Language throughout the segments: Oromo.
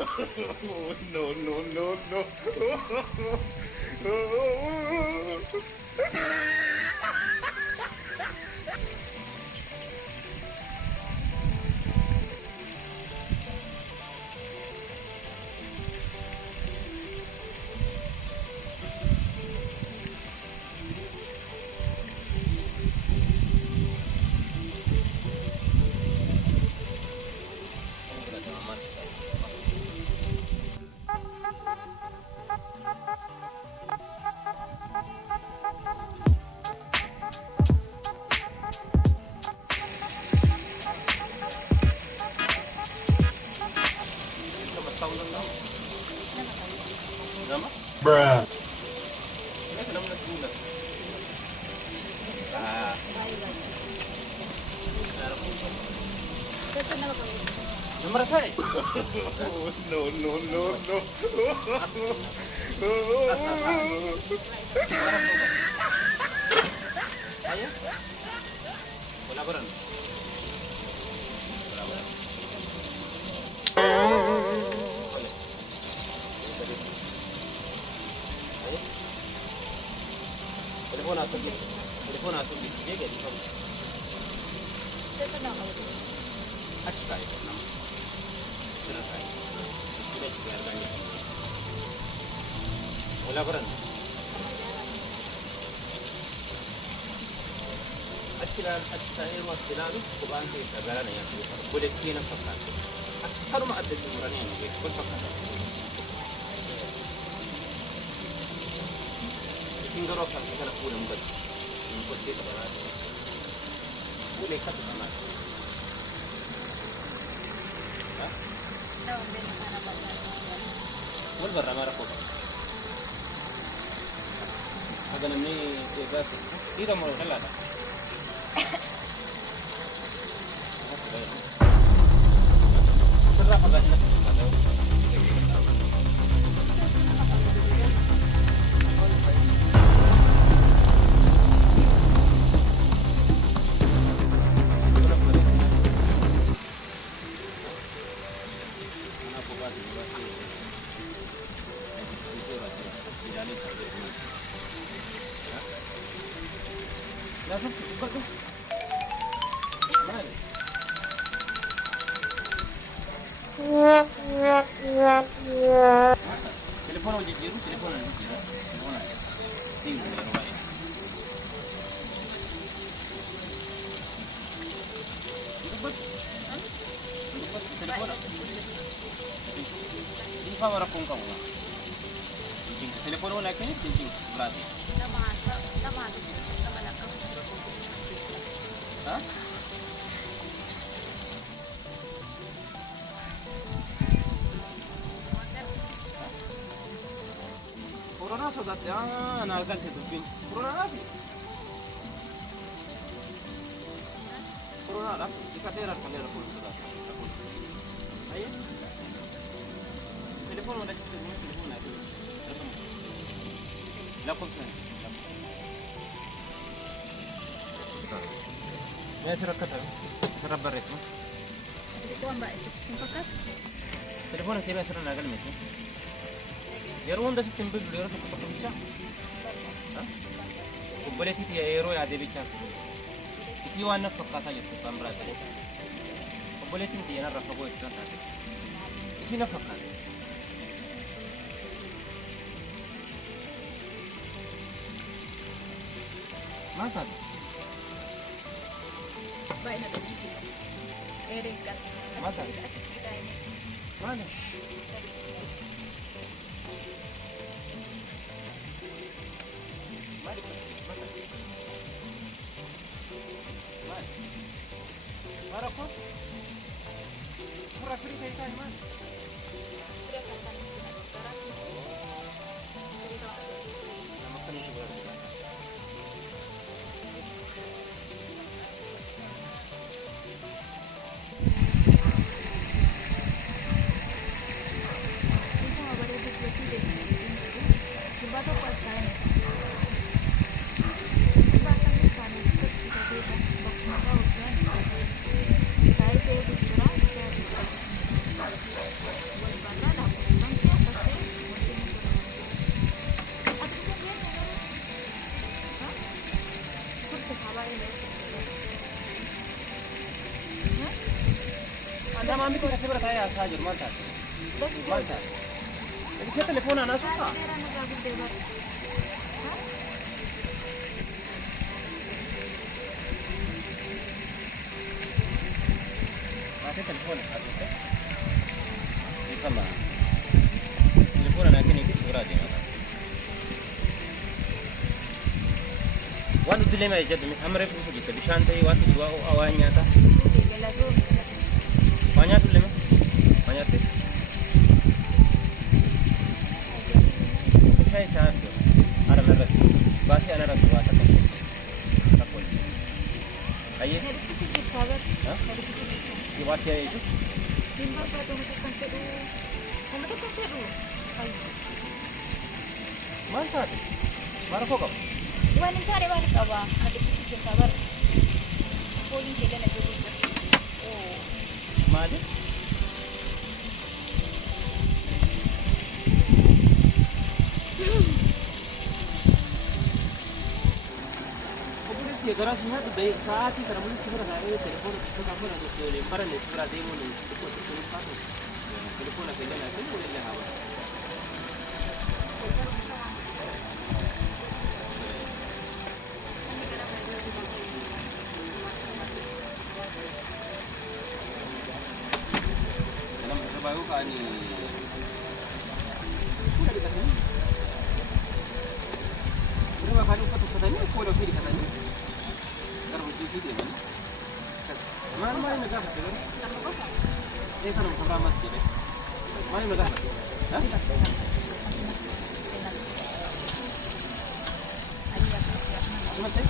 No, no, no, no. Bruh. Nomor saya. No, no, no, no. Ayo. Kolaboran. Kolaboran. Telepon asal gitu. Telepon asal gitu. Dia kayak gitu. Aci kaya nama. Sudah kaya. Sudah juga harganya. Kolaboran. Aci rumah selalu kebantu negara yang boleh kena pakai. Kalau mau ada semuanya yang boleh pakai. Singgoro kan kita nak pulang buat kita berat. Boleh kata sama. Wal barra ko. Aga namni ega tira mo kala ta. Sarra aga na kata. Langsung buka tuh. Mana? Telepon aja jiru, telepon aja jiru. Telepon aja. Sing di rumah ini. Buat. Buat telepon. Ini kamera pun kau. Telepon mana kini cincin berarti. Nama Hah? Corona sudah jangan nalkan setupin. Corona lagi. Corona lagi. Jika terat kamera pun sudah. Ayo. Telepon udah cukup. Telepon lagi. Lapor saya. Ya surat kata. Surat baris mah. Itu mbak istri pakat. Telepon kira surat nagal mesi. Yaro onda si tembe dulu yaro tu kau bicara. Hah? Kau boleh titi ya yaro ya ada bicara. Isi wana fakka saja tu kamera tu. Kau boleh titi ya nak rafa boleh tu nanti. Isi nak fakka. Masa tu? Baik nak jadi. Eringkat. Masa? Mana? Mari mana? Mari. Mara ko? Mura free kai kai man. Sudah kata ni sudah doktoran. Nama kan itu berarti. Nama ambil kita sebelah saya saja mantap. Mantap. Jadi saya telepon anak suka. Mati telepon aku teh. Sama. Telepon anak ini segera dia. Wan itu lema aja demi hamre pun bisa dishantai wan dua awalnya ta. Banyak tu lema. Banyak tu. Saya sahaja. Ada mereka. Basi anak ratu atau apa? Takut. Ayah. Hah? Di basi itu? Mantap. Marah kok? Iwan ini cari balik apa? Ada kisah kabar. Polisi jalan aja dulu. Oh. Mana? Kemudian dia garasinya tu dari saat ini karena mungkin segera saya telepon itu kamu nanti saya lempar nih segera demo nih itu telepon telepon apa yang lain itu boleh lah. Baru kan ni. Sudah dikatakan. Berapa kali kata-katanya? Kalau kiri katanya. Sekarang begitu dia mana? Mana negara tu? Ini kan orang ramai je. Mana negara? Hah? Masih?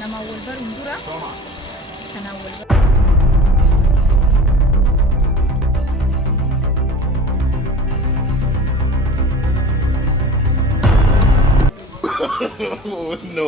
Nama Wolver Undura. Nama Wolver. Oh, no.